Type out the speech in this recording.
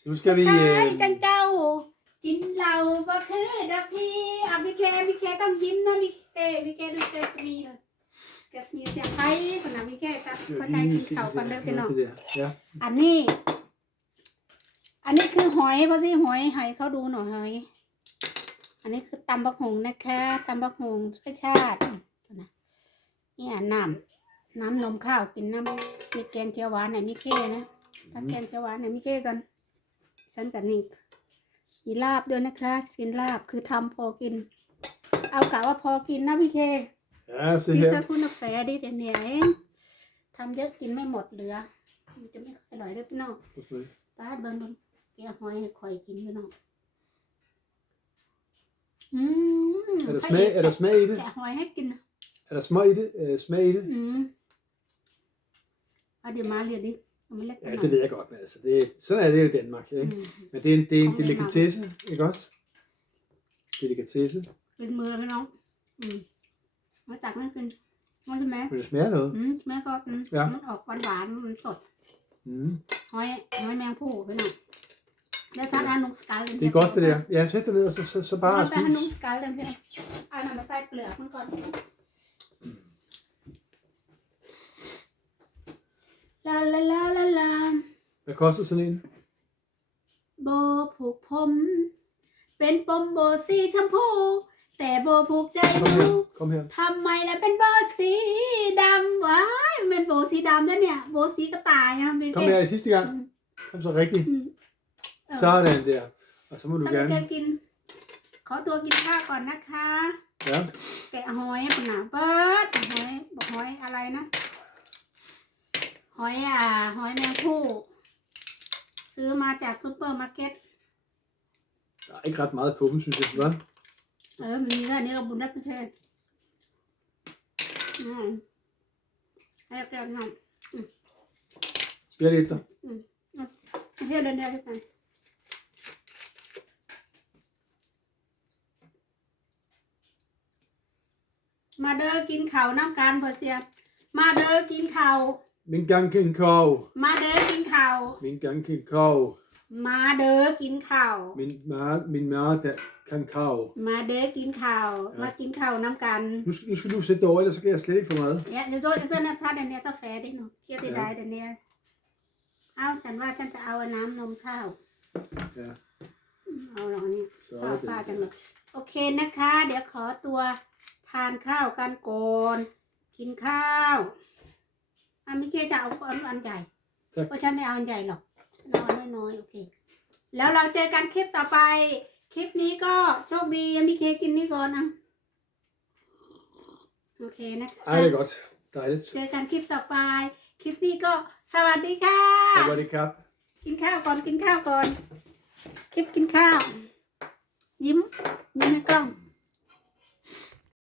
Så nu skal vi... ใช่ Øh, จังเจ้า กินเหล้าบ่คือดอกพี่อะพี่เคพี่เคต้องยิ้มนะพี่เคพี่เคดูเจสมีนเจสมีนเสียงไทยคนน่ะพี่เคตัด skal เข้า vi ใจ lige กิน se ข้าวก่อน det เด้อ der. พี่น้อง Noget det der. Ja. อันนี้ อันนี้คือหอยเพราะสิหอยหอยเขาดูหน่อยหอย อันนี้คือตำบักหงนะคะตำบักหงช่วยชาตินะนี่อะน้ำน้ำนมข้าวกินน้ำมีแกงเขียวหวานไหนมีเค้นะถ้าแกงเขียวหวานไหนมีเค้กัน ฉันแต่นี่มีลาบด้วยนะคะ กินลาบคือทำพอกิน เอากะว่าพอกินนะพี่เค Ja, se พี่เสื้อ her. คุณกาแฟดิเดี๋ยวนี้เองทำเยอะกินไม่หมดเหลือมันจะไม่ค่อยอร่อยด้วยพี่น้อง Hvorfor? ป้าดเบิ้งเบิ้งแกะหอยให้คอยกินพี่น้อง อืม Er der smag, er der smag i det? แกะหอยให้กิน Er der smag i det? Øh, smag i det? อืมเอาเดี๋ยวมาเรียนดิ เอามาเล็กไป Ja, หน่อ det ย ved jeg godt, men altså, det, sådan er det jo i Danmark, อื ikke? ม Men det er en, det er en Kom med, delikatesse, ikke også? Delikatesse. เป็นมือพี่น้องอืมมาตักไม่เป็นมันใช่ไหม Men det smager noget. อืมแม่ก็อืม Ja. มันออกหวานหวานๆมันสด Mm. หอยหอยแมงผู้พี่น้องแล้วฉันเอานุกสกัลเลย Det er godt, det der. Ja, sæt dig ned, og så, så, så บ้า bare ไปให้นุก spis. สกัลเลยพี่น้องเอาหน่ะมาใส่เป ลือกมันก่อนลาลาลาลาลา Hvad koster sådan en? โบผูกผม เป็นปมโบสีชมพู แต่โบผูกใจ Kom ดู her. Kom her. ทำไมล่ะเป็นโบสีดำว้ายมันเป็นโบสีดำด้วยเนี่ย โบสีกระต่ายอะเป็น Kom her i sidste gang. Kom så rigtigt. อืม Sådan der. Og så må du ฉันจะ gerne... กิน ขอตัวกินข้าวก่อนนะคะ Ja. แกะหอยปะหนาเบิดหอยบอกหอยอะไรนะ หอยอ่าหอยแมงผู้ ซื้อมาจากซูเปอร์มาร์เก็ต Der er ikke ret meget på dem, synes jeg. Hvad? เออมันมีแค่นี้ก็บุญได้ประเทศอืมให้แกะหน่อย Spjæt efter. ประเทศเดินเดียวกัน มาเด้อกินข้าวน้ำกันเพื่อเสีย มาเด้อกินข้าว Min gang kan kov. มาเด้อกินข้าว Min gang kan kov. มาเด้อกินข้าว Min mad, min mad der kan kov. มาเด้อกินข้าว มากินข้าวน้ำกัน Nu skal, nu skal du sætte dig over, ellers så kan jeg slet ikke få mad. เนี่ยเดี๋ยวโดนเสื้อนักท่าเดี๋ยวนี้จะแฟดิหนูเครียดที่ได้เดี๋ยวนี้เอาฉันว่าฉันจะเอาน้ำนมข้าว Ja. เอาหรอเนี่ยซอซาสซาจังเลยโอเคนะคะ เดี๋ยวขอตัวทานข้าวกันก่อนกินข้าว อามิเคจะเอาอันอันใหญ่ Tak. เพราะฉันไม่เอาอันใหญ่หรอกฉันเอาอันน้อยๆโอเค แล้วเราเจอกันคลิปต่อไป คลิปนี้ก็โชคดีอามิเคกินนี่ก่อนนะโอเคนะคะ Ej, det er godt. Dejligt. เจอกันคลิปต่อไป คลิปนี้ก็สวัสดีค่ะ Så var det kap. กินข้าวก่อนกินข้าวก่อน คลิปกินข้าว ยิ้มยิ้มให้กล้อง